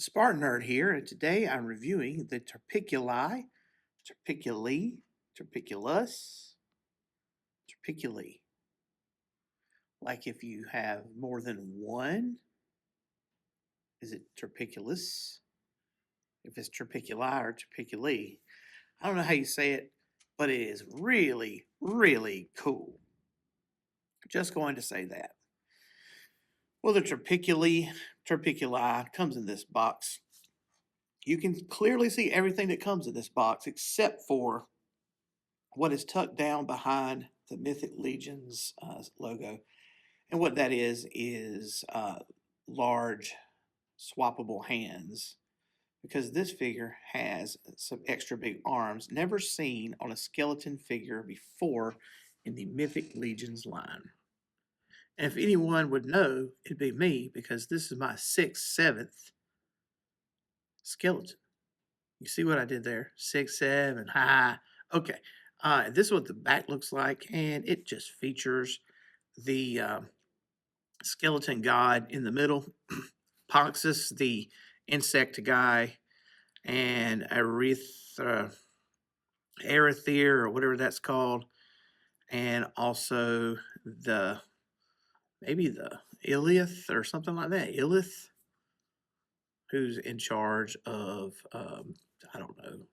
SpartanNerd here, and today I'm reviewing the Terpiculi, Terpiculi, Terpiculus, Terpiculi. Like if you have more than one, is it Terpiculus? If it's Terpiculi or Terpiculi, I don't know how you say it, but it is really, really cool. Just going to say that. Well, the Terpiculi comes in this box. You can clearly see everything that comes in this box except for what is tucked down behind the Mythic Legion's logo. And what that is large swappable hands, because this figure has some extra big arms never seen on a skeleton figure before in the Mythic Legion's line. And if anyone would know, it'd be me, because this is my sixth, seventh skeleton. You see what I did there? 6, 7, ha. Okay. This is what the back looks like, and it just features the skeleton god in the middle, Poxus, the insect guy, and Erythere, or whatever that's called, and also maybe the Ilith or something like that. Ilith, who's in charge of, I don't know.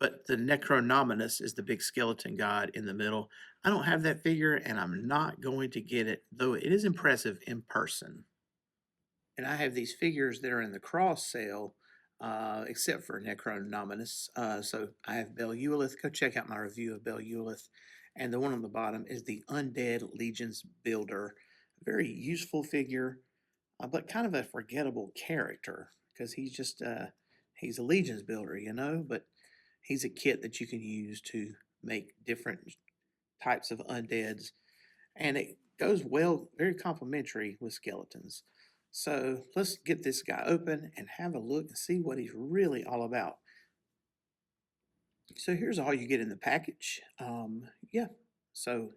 But the Necronominus is the big skeleton god in the middle. I don't have that figure, and I'm not going to get it, though it is impressive in person. And I have these figures that are in the cross sale, except for Necronominus. So I have Belulith. Go check out my review of Belulith. And the one on the bottom is the Undead Legions Builder. Very useful figure, but kind of a forgettable character, because he's a Legions builder, but he's a kit that you can use to make different types of undeads, and it goes well, very complementary with skeletons. So let's get this guy open and have a look and see what he's really all about. So here's all you get in the package. Yeah, so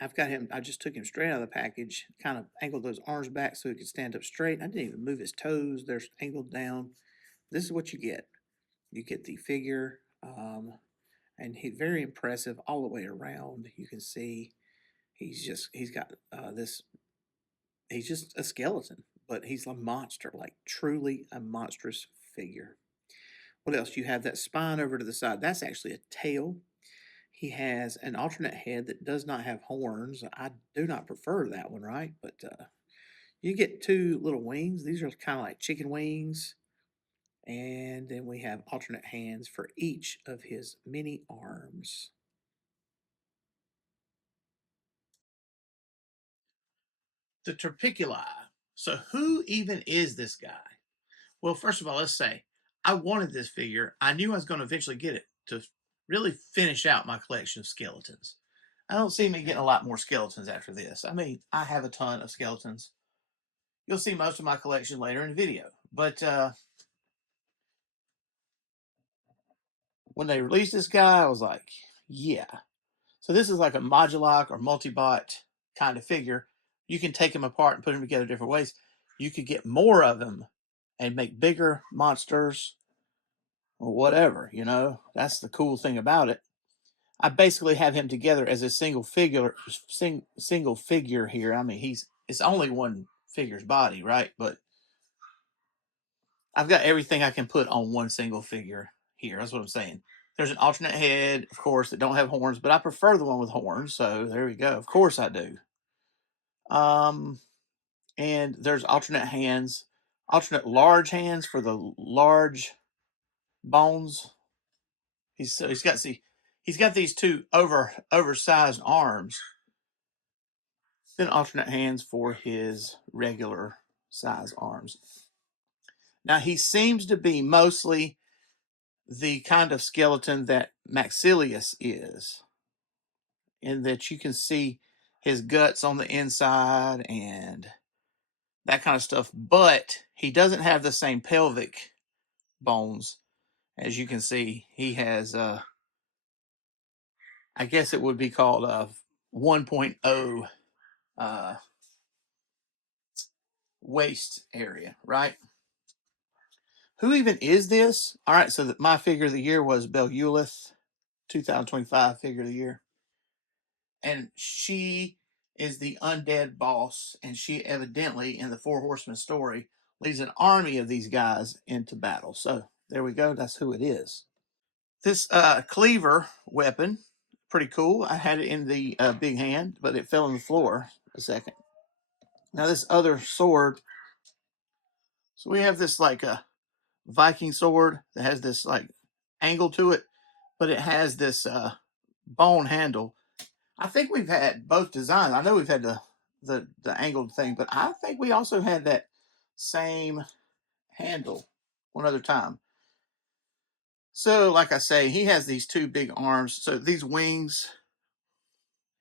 I've got him, I just took him straight out of the package, kind of angled those arms back so he could stand up straight. I didn't even move his toes, they're angled down. This is what you get. You get the figure, and he's very impressive all the way around. You can see he's got this. He's just a skeleton, but he's a monster, like truly a monstrous figure. What else? You have that spine over to the side. That's actually a tail. He has an alternate head that does not have horns. I do not prefer that one, right? But you get two little wings. These are kind of like chicken wings. And then we have alternate hands for each of his many arms. The Terpiculi. So who even is this guy? Well, first of all, let's say I wanted this figure. I knew I was going to eventually get it to really finish out my collection of skeletons. I don't see me getting a lot more skeletons after this. I mean, I have a ton of skeletons. You'll see most of my collection later in the video. But when they released this guy, I was like, yeah. So this is like a Moduloc or Multibot kind of figure. You can take them apart and put them together different ways. You could get more of them and make bigger monsters or whatever, That's the cool thing about it. I basically have him together as a single figure here. I mean, it's only one figure's body, right? But I've got everything I can put on one single figure here. That's what I'm saying. There's an alternate head, of course, that don't have horns, but I prefer the one with horns. So there we go. Of course I do. And there's alternate hands, alternate large hands for the large bones. He's got these two oversized arms. Then alternate hands for his regular size arms. Now he seems to be mostly the kind of skeleton that Maxilius is, in that you can see his guts on the inside and that kind of stuff, but he doesn't have the same pelvic bones. As you can see, he has I guess it would be called a 1.0 waist area, right? Who even is this? All right, so my figure of the year was Belulith, 2025 figure of the year. And she is the undead boss, and she evidently, in the Four Horsemen story, leads an army of these guys into battle. So there we go. That's who it is. This cleaver weapon, pretty cool. I had it in the big hand, but it fell on the floor a second. Now this other sword. So we have this like a Viking sword that has this like angle to it, but it has this bone handle. I think we've had both designs. I know we've had the angled thing, but I think we also had that same handle one other time. So, like I say, he has these two big arms. So these wings,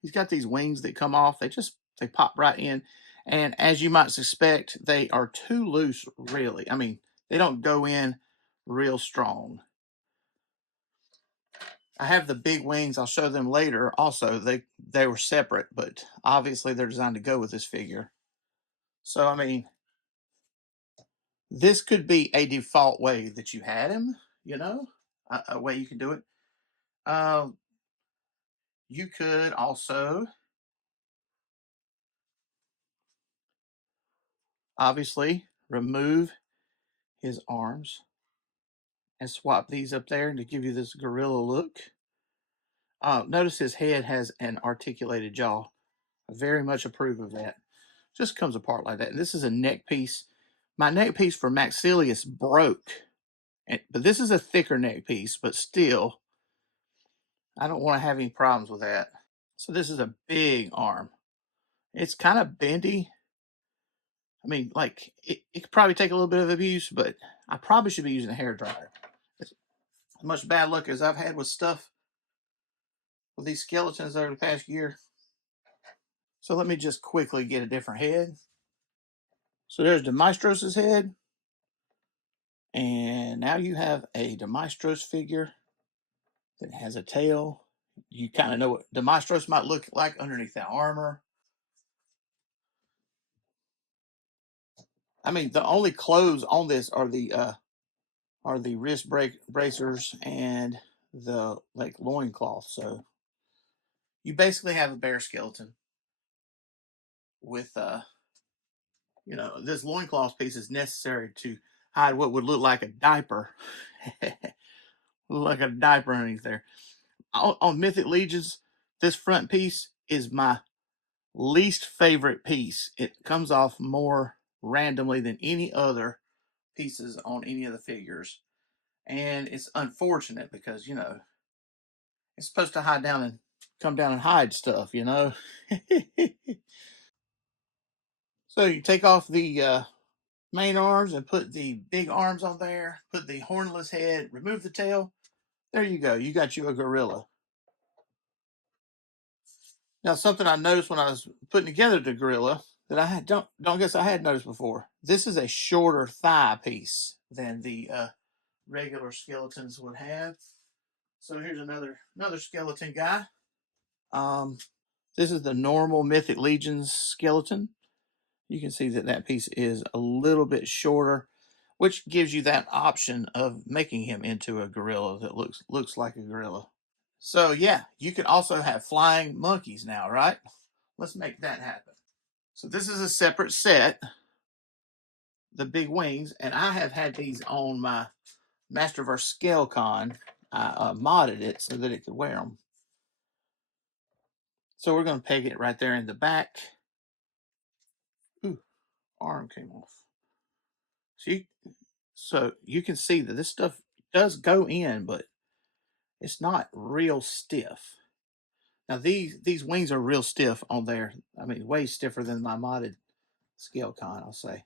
he's got these wings that come off. They pop right in, and as you might suspect, they are too loose. Really, I mean, they don't go in real strong. I have the big wings. I'll show them later. Also, they were separate, but obviously they're designed to go with this figure. So, I mean, this could be a default way that you had him, you know, a way you can do it. You could also, obviously, remove his arms and swap these up there to give you this gorilla look. Notice his head has an articulated jaw. I very much approve of that. Just comes apart like that. And this is a neck piece. My neck piece for Maxilius broke, but this is a thicker neck piece, but still, I don't want to have any problems with that. So this is a big arm. It's kind of bendy. I mean, like, it could probably take a little bit of abuse, but I probably should be using a hair dryer. As much bad luck as I've had with stuff with these skeletons over the past year. So let me just quickly get a different head. So there's Demaistro's head. And now you have a Demaistros figure that has a tail. You kind of know what Demaistros might look like underneath that armor. I mean, the only clothes on this are the wrist bracers and the like loincloth. So you basically have a bear skeleton with this loincloth piece is necessary to hide what would look like a diaper. Look like a diaper underneath there. On Mythic Legions, this front piece is my least favorite piece. It comes off more randomly than any other pieces on any of the figures. And it's unfortunate because, it's supposed to hide down and come down and hide stuff, So you take off the main arms and put the big arms on there, put the hornless head, remove the tail. There you go. You got you a gorilla. Now, something I noticed when I was putting together the gorilla that don't guess I had noticed before. This is a shorter thigh piece than the regular skeletons would have. So here's another skeleton guy. This is the normal Mythic Legions skeleton. You can see that piece is a little bit shorter, which gives you that option of making him into a gorilla that looks like a gorilla. So yeah, you can also have flying monkeys now, right? Let's make that happen. So this is a separate set, the big wings, and I have had these on my Masterverse Scale Con. I modded it so that it could wear them. So we're going to peg it right there in the back. Ooh, arm came off. So you can see that this stuff does go in, but it's not real stiff. Now these wings are real stiff on there. I mean, way stiffer than my modded Scale Con, I'll say.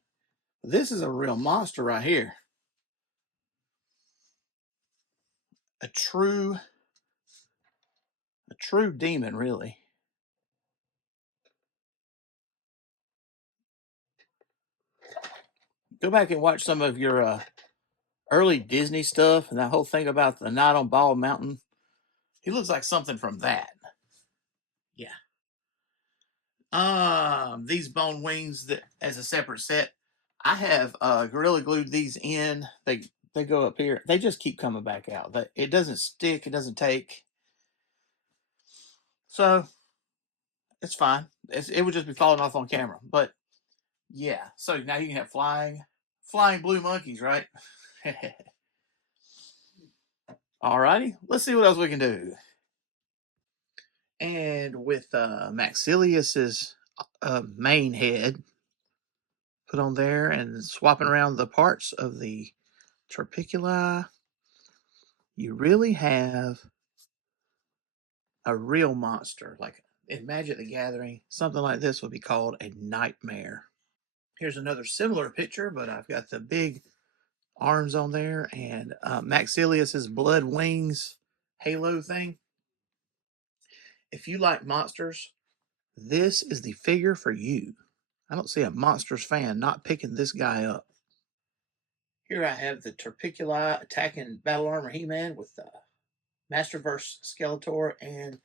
But this is a real monster right here. A true demon, really. Go back and watch some of your early Disney stuff and that whole thing about the Night on Bald Mountain. He looks like something from that. Yeah. These bone wings that as a separate set. I have gorilla glued these in. They they go up here. They just keep coming back out. It doesn't stick. It doesn't take. So it's fine. It would just be falling off on camera. But yeah. So now you can have flying blue monkeys, right? Alrighty. Let's see what else we can do. And with Maxilius's main head put on there and swapping around the parts of the Terpiculi, you really have a real monster. Like in Magic the Gathering, something like this would be called a nightmare. Here's another similar picture, but I've got the big arms on there and Maxilius's blood wings halo thing. If you like monsters, this is the figure for you. I don't see a Monsters fan not picking this guy up. Here I have the Terpiculi attacking Battle Armor He-Man with the Masterverse Skeletor and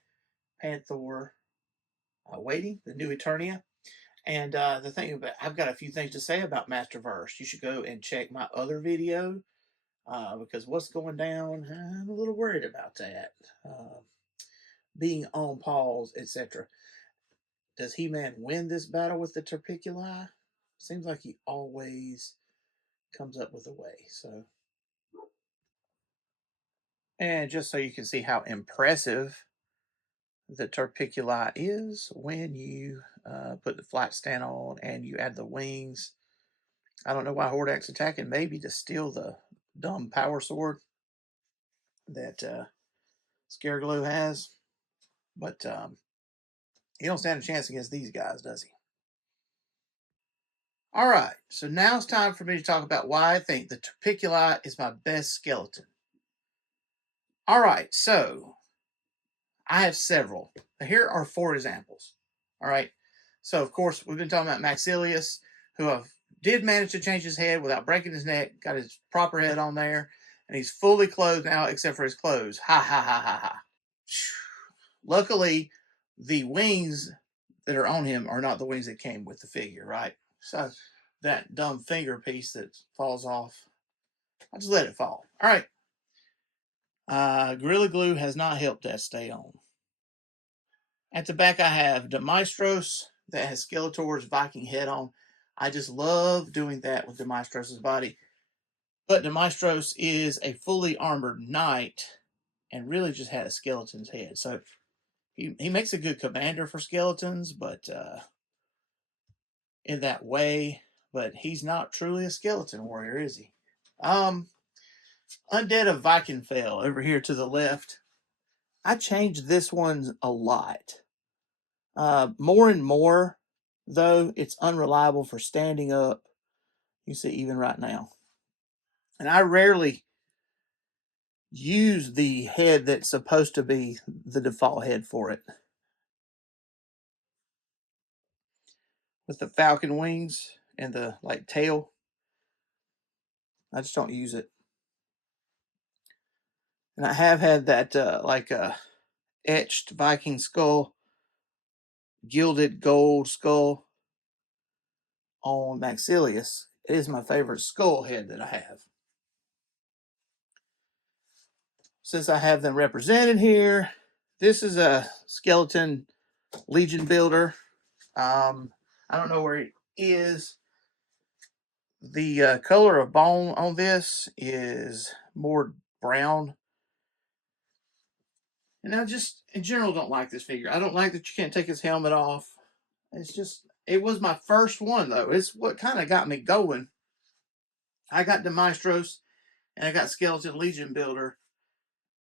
Panther waiting, the new Eternia. And the thing about, I've got a few things to say about Masterverse. You should go and check my other video because what's going down, I'm a little worried about that. Being on pause, etc. Does He-Man win this battle with the Terpiculi? Seems like he always comes up with a way. So, and just so you can see how impressive the Terpiculi is when you put the flat stand on and you add the wings. I don't know why Hordak's attacking, maybe to steal the dumb power sword that Scareglow has. But he don't stand a chance against these guys, does he? All right, so now it's time for me to talk about why I think the Terpiculi is my best skeleton. All right, so I have several. Here are 4 examples. All right, so of course we've been talking about Maxilius, who did manage to change his head without breaking his neck, got his proper head on there, and he's fully clothed now except for his clothes. Ha ha ha ha ha. Luckily, the wings that are on him are not the wings that came with the figure, right? So that dumb finger piece that falls off, I just let it fall. All right. Gorilla Glue has not helped that stay on. At the back, I have Demaestros that has Skeletor's Viking head on. I just love doing that with Demaestros' body. But Demaestros is a fully armored knight and really just had a skeleton's head. So he makes a good commander for skeletons, but in that way. But he's not truly a skeleton warrior, is he? Undead of Vikingfell over here to the left. I changed this one a lot. More and more, though, it's unreliable for standing up. You see, even right now. And I rarely use the head that's supposed to be the default head for it. With the falcon wings and the tail, I just don't use it. And I have had that etched Viking skull, gilded gold skull on Maxilius. It is my favorite skull head that I have. Since I have them represented here, this is a skeleton Legion builder. I don't know where it is. The color of bone on this is more brown. And I just, in general, don't like this figure. I don't like that you can't take his helmet off. It's just, it was my first one, though. It's what kind of got me going. I got Demaestros, and I got Skeleton Legion Builder.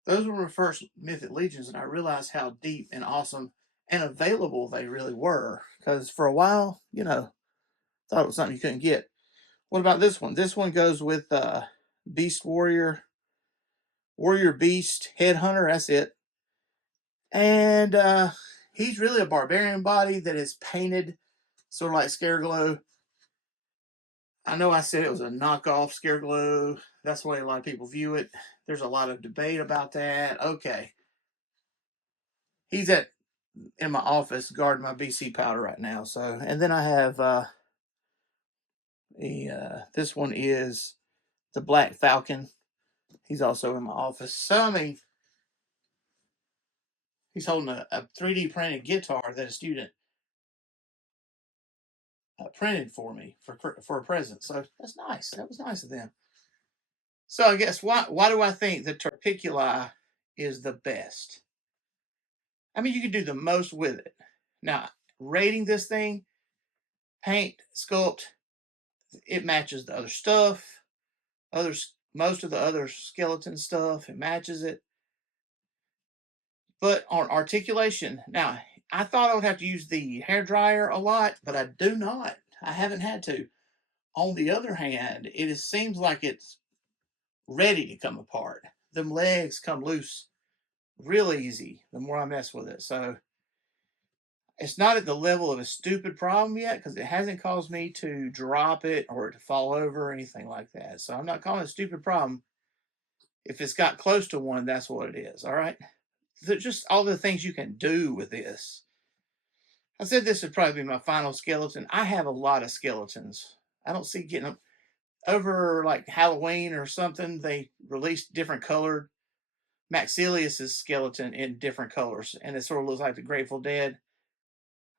Those were my first Mythic Legions, and I realized how deep and awesome and available they really were. Because for a while, thought it was something you couldn't get. What about this one? This one goes with Beast Warrior, Warrior Beast, Headhunter. That's it. And he's really a barbarian body that is painted sort of like Scareglow. I know I said it was a knockoff Scareglow. That's the way a lot of people view it. There's a lot of debate about that. Okay. He's in my office guarding my BC powder right now. So, and then I have this one is the Black Falcon. He's also in my office. So, I mean, he's holding a 3D printed guitar that a student printed for me for a present. So that's nice. That was nice of them. So I guess why do I think the Terpiculi is the best? I mean, you can do the most with it. Now, rating this thing, paint, sculpt, it matches the other stuff. Most of the other skeleton stuff, it matches it. But on articulation, now I thought I would have to use the hair dryer a lot, but I do not. I haven't had to. On the other hand, seems like it's ready to come apart. Them legs come loose real easy the more I mess with it. So it's not at the level of a stupid problem yet because it hasn't caused me to drop it or to fall over or anything like that. So I'm not calling it a stupid problem. If it's got close to one, that's what it is. All right. Just all the things you can do with this. I said this would probably be my final skeleton. I have a lot of skeletons. I don't see getting them over like Halloween or something. They released different colored Maxilius's skeleton in different colors, and it sort of looks like the Grateful Dead.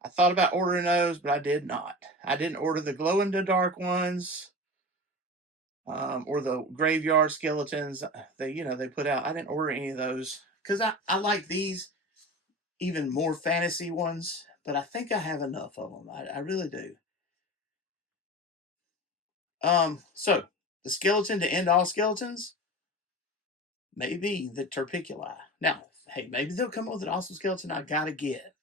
I thought about ordering those, but I did not. I didn't order the glow in the dark ones or the graveyard skeletons. They put out. I didn't order any of those because I like these even more fantasy ones, but I think I have enough of them. I really do. So the skeleton to end all skeletons, maybe the Terpiculi. Now, hey, maybe they'll come up with an awesome skeleton I gotta get.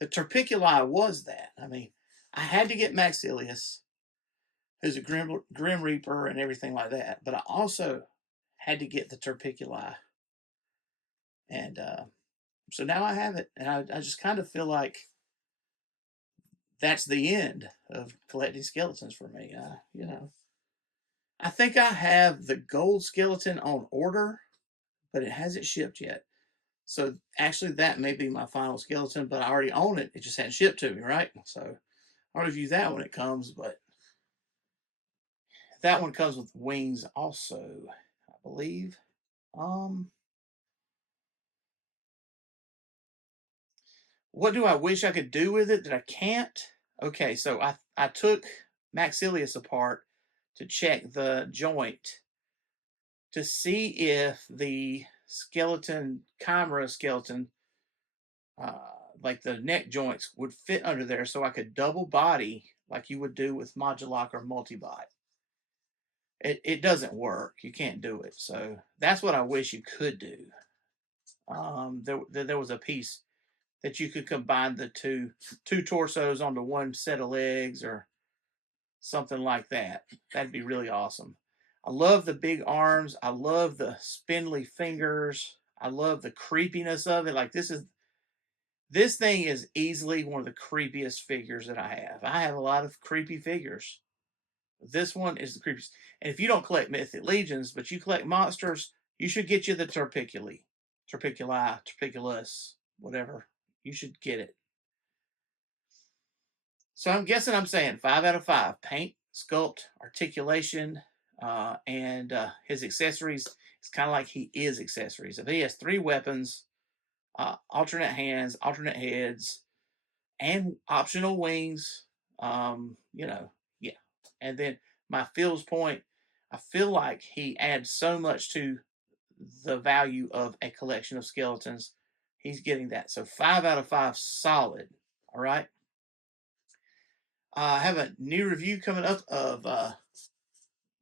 The Terpiculi was that. I mean, I had to get Maxilius, who's a Grim Reaper and everything like that, but I also had to get the Terpiculi, and so now I have it, and I just kind of feel like that's the end of collecting skeletons for me. I think I have the gold skeleton on order, but it hasn't shipped yet. So actually, that may be my final skeleton, but I already own it. It just hadn't shipped to me, right? So I'll review that when it comes, but that one comes with wings also, I believe. Um, what do I wish I could do with it that I can't? Okay, so I took Maxilius apart to check the joint to see if the skeleton, chimera skeleton, uh, like the neck joints would fit under there so I could double body like you would do with Modulock or Multibot. It doesn't work. You can't do it. So that's what I wish you could do. There was a piece that you could combine the two torsos onto one set of legs or something like that. That'd be really awesome. I love the big arms. I love the spindly fingers. I love the creepiness of it. Like this thing is easily one of the creepiest figures that I have. I have a lot of creepy figures. This one is the creepiest. And if you don't collect Mythic Legions, but you collect monsters, you should get you the Terpiculi, Terpiculus, whatever. You should get it. So I'm guessing I'm saying 5 out of 5. Paint, sculpt, articulation, and his accessories. It's kind of like he is accessories. If he has 3 weapons, alternate hands, alternate heads, and optional wings, yeah. And then my feels point, I feel like he adds so much to the value of a collection of skeletons. He's getting that. So 5 out of 5 solid. All right. I have a new review coming up of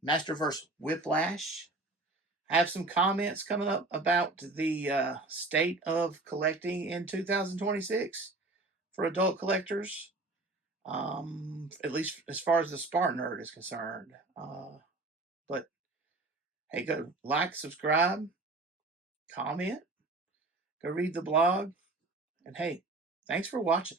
Masterverse Whiplash. I have some comments coming up about the state of collecting in 2026 for adult collectors, at least as far as the SpartanNerd is concerned. But hey, go like, subscribe, comment, go read the blog, and hey, thanks for watching.